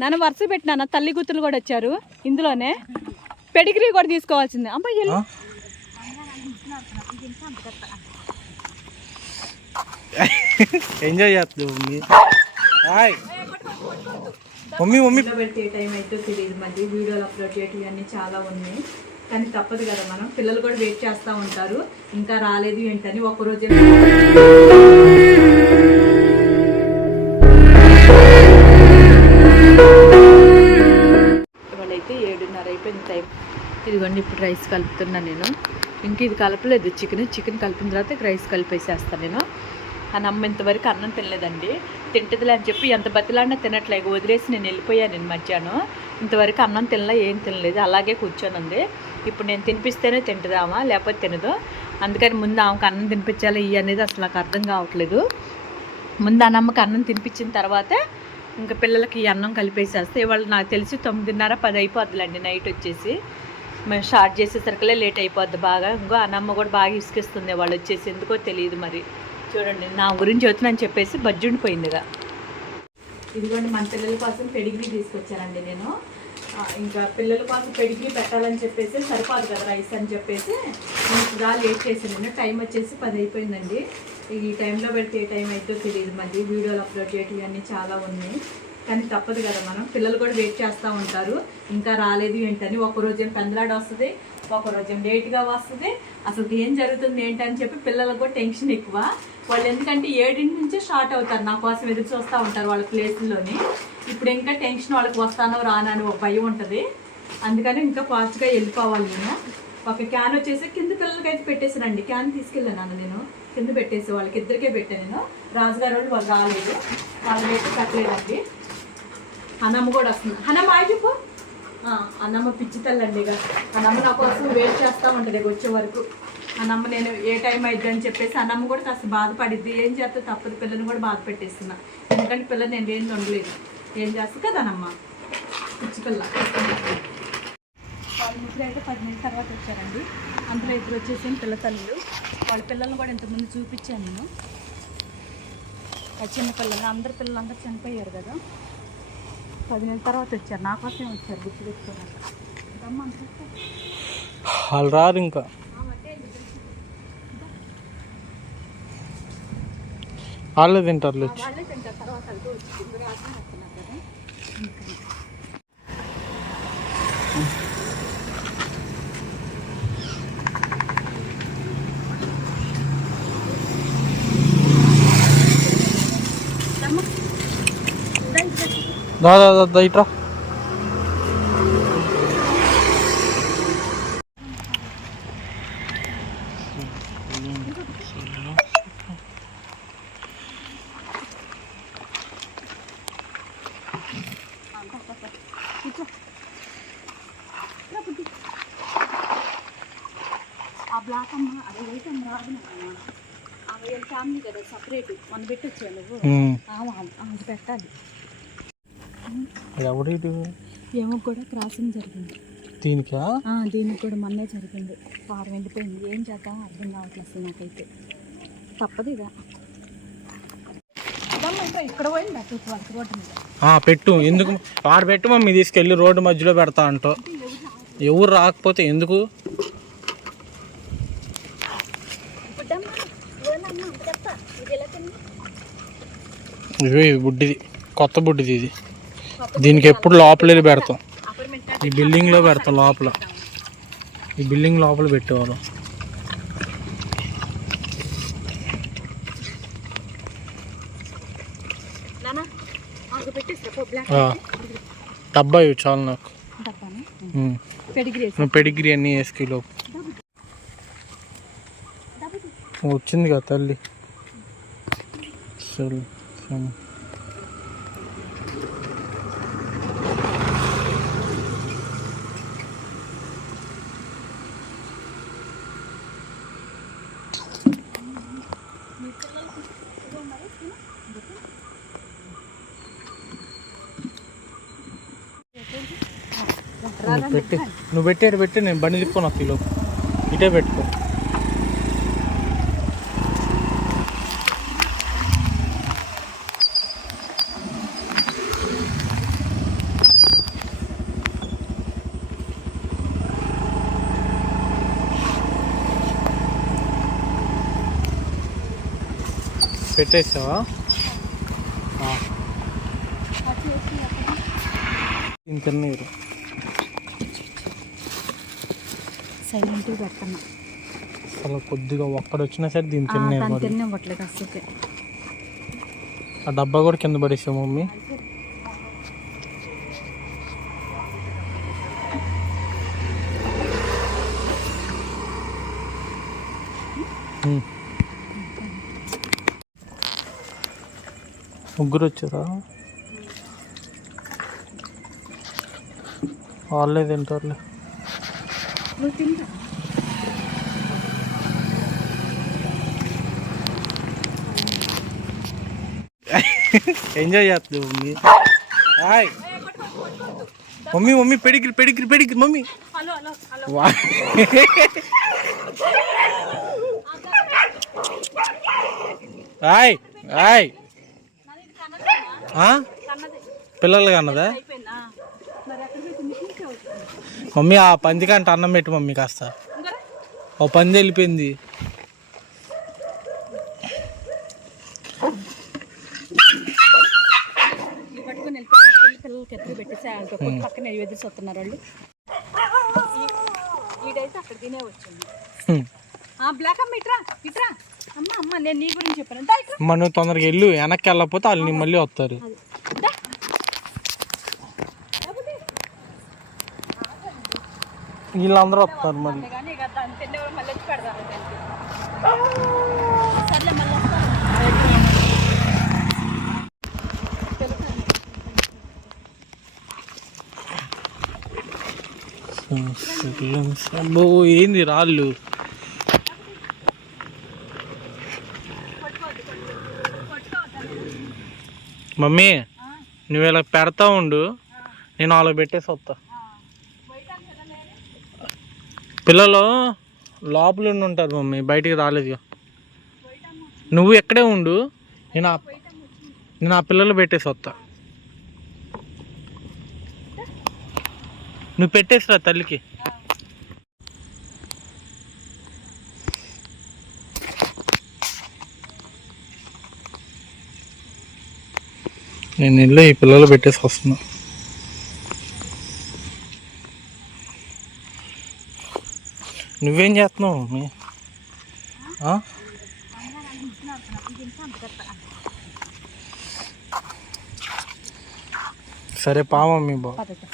నన్ను వరుస పెట్టినా తల్లి గుర్తులు కూడా వచ్చారు ఇందులోనే. పెడిగ్రీ కూడా తీసుకోవాల్సిందే. అమ్మ ఎల్లు. ఆ? ఎంజాయ్ చేస్తుంది మమ్మీ. హాయ్. మమ్మీ ఏ టైం అయితే తెలియదు మళ్ళీ వీడియోలు అప్లోడ్ చేయటం ఇవన్నీ చాలా ఉన్నాయి. కానీ తప్పదు కదా మనం. పిల్లలు కూడా వెయిట్ చేస్తూ ఉంటారు. ఇంకా రాలేదు ఏంటని ఒక ఇదిగోండి ఇప్పుడు రైస్ కలుపుతున్నా నేను. ఇంక ఇది కలపలేదు. చికెన్ చికెన్ కలిపిన తర్వాత రైస్ కలిపేసేస్తాను నేను. అని అమ్మ ఇంతవరకు అన్నం తినలేదండి. తింటదిలే అని చెప్పి ఎంత బతిలాడినా తినట్లేదు వదిలేసి నేను వెళ్ళిపోయాను నేను మధ్యాహ్నం. ఇంతవరకు అన్నం తినలే ఏం తినలేదు. అలాగే కూర్చొని ఇప్పుడు నేను తినిపిస్తేనే తింటుందామా? లేకపోతే తినదు. అందుకని ముందు ఆమెకు అన్నం తినిపించాలి ఇవి అనేది అసలు నాకు అర్థం కావట్లేదు. ముందు ఆ నమ్మకి అన్నం తినిపించిన తర్వాత ఇంకా పిల్లలకి ఈ అన్నం కలిపేసేస్తే. ఇవాళ నాకు తెలిసి తొమ్మిదిన్నర పది అయిపోద్దులండి నైట్ వచ్చేసి. మేము స్టార్ట్ చేసేసరికలే లేట్ అయిపోద్ది బాగా. ఇంకో అన్నమ్మ కూడా బాగా ఇసుకేస్తుంది వాళ్ళు వచ్చేసి. ఎందుకో తెలియదు మరి. చూడండి నా గురించి చెప్తున్నాను చెప్పేసి బజ్జుండిపోయిందిగా ఇదిగోండి మన పిల్లల కోసం పెడిగ్రీ తీసుకొచ్చానండి నేను. ఇంకా పిల్లల కోసం పెడిగ్రీ పెట్టాలని చెప్పేసి సరిపోదు కదా రైస్ అని చెప్పేసి. నేను లేట్ చేసాను టైం వచ్చేసి పది అయిపోయిందండి. ఈ టైంలో పెడితే ఏ టైం అయితే తెలియదు. మళ్ళీ వీడియోలు అప్లోడ్ చేయటం ఇవన్నీ చాలా ఉన్నాయి. కానీ తప్పదు కదా మనం. పిల్లలు కూడా వెయిట్ చేస్తూ ఉంటారు. ఇంకా రాలేదు ఏంటని. ఒక రోజు పెందలాడ వస్తుంది ఒక రోజు లేట్గా వస్తుంది. అసలు ఏం జరుగుతుంది ఏంటని చెప్పి పిల్లలకు కూడా టెన్షన్ ఎక్కువ. వాళ్ళు ఎందుకంటే ఏడింటి నుంచే స్టార్ట్ అవుతారు. నా కోసం ఎదురు చూస్తూ ఉంటారు వాళ్ళ ప్లేస్లోని ఇప్పుడు ఇంకా టెన్షన్ వాళ్ళకి వస్తానో రానని ఒక భయం ఉంటుంది. అందుకని ఇంకా ఫాస్ట్గా వెళ్ళిపోవాలి నేను. ఒక క్యాన్ వచ్చేసి కింద పిల్లలకి అయితే పెట్టేసానండి క్యాన్ తీసుకెళ్ళాను నేను. కింద పెట్టేసి వాళ్ళకి ఇద్దరికే పెట్టాను నేను. రాజుగారు వాళ్ళు వాళ్ళు రాలేదు. వాళ్ళు అయితే కట్టలేదండి అన్నమ్మ కూడా వస్తుంది. అన్నమ్మ ఆగిపో అన్నమ్మ పిచ్చి తల్లండి ఇక. అన్నమ్మ నా కోసం వెయిట్ చేస్తూ ఉంటుంది వచ్చే వరకు. అన్నమ్మ నేను ఏ టైం అయిద్దని అని చెప్పేసి అన్నమ్మ కూడా కాస్త బాధపడిద్ది. ఏం చేస్తే? తప్పదు. పిల్లని కూడా బాధ పెట్టేస్తున్నా. ఎందుకంటే పిల్ల నేను ఏం ఉండలేదు ఏం చేస్తా? కదా అన్నమ్మ. పిచ్చి పిల్ల. వాళ్ళ ముగ్గురు అయితే పది నిమిషాల తర్వాత వచ్చారండి. అందులో ఇద్దరు వచ్చేసి పిల్ల తల్లులు. వాళ్ళ పిల్లల్ని కూడా ఇంతకుముందు చూపించాను నేను. చిన్న పిల్లలు. అందరు పిల్లలు అందరూ చనిపోయారు కదా. పది నెలల తర్వాత వచ్చారు. నా కోసమే వచ్చారు గుర్తు అంత వాళ్ళు రారు ఇంకా. వాళ్ళే తింటారు వచ్చి వాళ్ళే తింటారు తర్వాత వెళ్తూ వచ్చి కిందకి ఆసనం వస్తున్నారు కదా రమ్మ. దా ఇక్కడ. దా దా దా, దా ఇట్రా కూర్చో. రా బుడ్డి. ఆ బ్లాక్ అమ్మ అదే వైట్ అమ్మ రాదు నాన్న. ఆ వేరే ఫ్యామిలీ కదా సపరేట్ మన పెట్టొచ్చా నువ్వు ఉమ్. ఆమె ఆమె పెట్టాలి ఎవడు ఇది ఏమో కూడా క్రాసింగ్ జరిగింది. దీనికా? దీనికి కూడా మొన్నే జరిగింది. వారం వెళ్ళిపోయింది ఏం చేద్దాం? అర్థం కావట్లేదు నాకైతే. తప్పదు ఇక. అదమ్మా ఇంకా ఇక్కడ పోయింది? అటు ఇటు వరకు రోడ్డు మీద. ఆ, పెట్టు. ఎందుకు? ఆడ పెట్టు మమ్మీ తీసుకెళ్ళి రోడ్డు మధ్యలో పెడతా అంటూ. ఎవరు రాకపోతే ఎందుకు? ఇది ఇది బుడ్డిది. కొత్త బుడ్డిది ఇది. దీనికి ఎప్పుడు లోపల వెళ్ళి పెడతాం. ఈ బిల్డింగ్లో పెడతాం లోపల. ఈ బిల్డింగ్ లోపల పెట్టేవారు డబ్బా ఇవి చాలు నాకు. పెడిగిరి నువ్వు పెడిగ్రీ అన్నీ వేసుకెళ్ళు వచ్చింది కదా తల్లి. సరే. పెట్టి నువ్వు పెట్టేట పెట్టి నేను బండి తిప్పుకో నా ఈలోపు ఇటే పెట్టుకో. పెట్టేస్తావా? ఇంకన్నా సైలెంట్గా పెడుతున్నా అసలు కొద్దిగా ఒక్కడ వచ్చినా సరే దీని ఆ, కింద దాని పడి తిన్నే ఇవ్వట్లేదు అసలుకి. ఆ డబ్బా కూడా కింద పడేసావు మమ్మీ. ముగ్గురు వచ్చారా వాళ్ళే తింటారులే. నువ్వు తింటా. ఎంజాయ్ చేస్తుంది mummy. Hi mummy mummy pedigree pedigree pedigree mummy. Hi hi ఆ? పిల్లలు కన్నదా అయిపోయిందా మరి అక్కడ పోయి మిషన్కి అవుతుంది మమ్మీ ఆ పందికంట అన్నం పెట్టు మమ్మీ కాస్త. ఓ పంది వెళ్ళిపోయింది. పిల్లలకి పెట్టేసి అంటే పక్కన ఎదురు వాళ్ళు అక్కడ తినే వచ్చింది బ్లాక్ అమ్మ ఇట్రా ఇట్రా. అమ్మ అమ్మ నేను నీ గురించి చెప్పాను. మనం తొందరగా వెళ్ళు. వెనక్కి వెళ్ళకపోతే వాళ్ళు మళ్ళీ వస్తారు అది దా లేకపోతే వీళ్ళందరూ వస్తారు మళ్ళీ అంతే కానీ ఇక దాన్ని తిండే మళ్ళీ వచ్చి పెడతారు దానికి. మళ్ళీ వస్తాను. అబ్బో ఏంది రాళ్ళు? మమ్మీ నువ్వు ఇలా పెడతా ఉండు. నేను అలా పెట్టేసి వస్తా. పిల్లలు? లోపల ఉండి ఉంటారు మమ్మీ బయటికి రాలేదు నువ్వు ఎక్కడే ఉండు నేను ఆ- నేను ఆ పిల్లలు పెట్టేసి వస్తా నువ్వు పెట్టేసిరా తల్లికి. నేను ఇల్లు ఈ పిల్లలు పెట్టేసి వస్తున్నా. నువ్వేం చేస్తున్నావు? సరే పా మమ్మీ బా పదట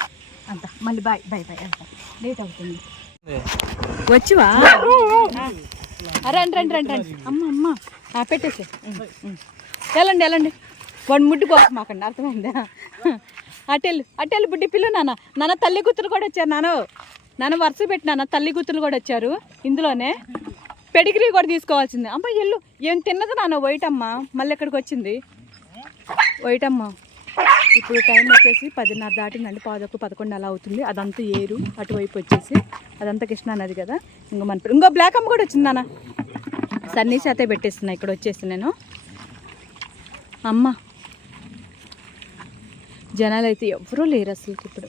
అంత మళ్ళీ బాయ్ బాయ్ బాయ్ అంత లేట్ అవుతుంది వచ్చివా? రండి రండి రండి రండి. అమ్మ అమ్మ. పెట్టేసి. వెళ్ళండి వెళ్ళండి. వాడు ముడ్డు కోసం మాకండి అర్థమైందా? అటెళ్ళు అటెళ్ళు బుడ్డి పిల్లు నాన్న. నాన్న తల్లి కూతురు కూడా వచ్చారు నాన్న. నాన్న వరుస పెట్టినా తల్లి గుర్తులు కూడా వచ్చారు ఇందులోనే. పెడిగ్రీ కూడా తీసుకోవాల్సిందే. అమ్మ ఎల్లు ఏం తిన్నది నాన్న? వైటమ్మ. మళ్ళీ ఎక్కడికి వచ్చింది? వైటమ్మ. ఇప్పుడు టైం వచ్చేసి పదిన్నర దాటిందండి. పాదొక్క పదకొండు అలా అవుతుంది. అదంతా ఏరు. అటువైపు వచ్చేసి అదంతా కృష్ణా నది కదా. ఇంకో మన ఇంకో బ్లాక్ అమ్మ కూడా వచ్చింది నాన్న. సన్నీ చేతే పెట్టేస్తున్నా. ఇక్కడ వచ్చేసి నేను. అమ్మ. జనాలు అయితే ఎవరూ లేరు అసలు ఇప్పుడు.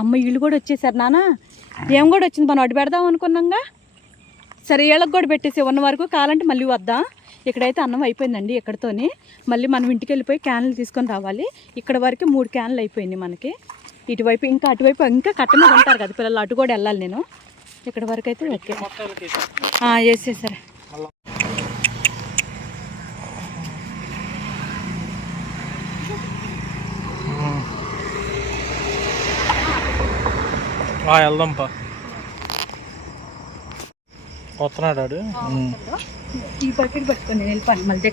అమ్మ వీళ్ళు కూడా వచ్చేసారు నానా. ఏం కూడా వచ్చింది? మనం అడ్డు పెడదాం అనుకున్నాంగా. సరే వీళ్ళకి కూడా పెట్టేసి ఉన్న వరకు కావాలంటే మళ్ళీ వద్దాం. ఇక్కడైతే అన్నం అయిపోయిందండి ఇక్కడతోనే. మళ్ళీ మనం ఇంటికి వెళ్ళిపోయి క్యాన్లు తీసుకొని రావాలి. ఇక్కడ వరకు మూడు క్యాన్లు అయిపోయింది మనకి. ఇటువైపు ఇంకా అటువైపు ఇంకా కట్ట మీద ఉంటారు కదా పిల్లలు అటు కూడా వెళ్ళాలి నేను. ఇక్కడ వరకు అయితే ఓకే. వేసేసారు ఆ, వెళ్దాం పా. వస్తున్నాడు ఆడు. ఈ బకెట్ పట్టుకొని నేను వెళ్ళిపోను మళ్ళీ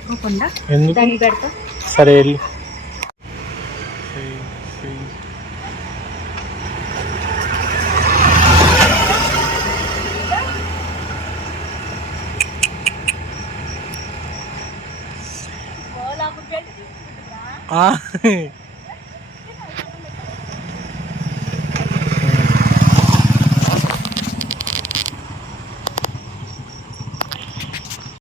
ఎందుకు? దానికి పెడతా. సరే వెళ్ళు. ఆ,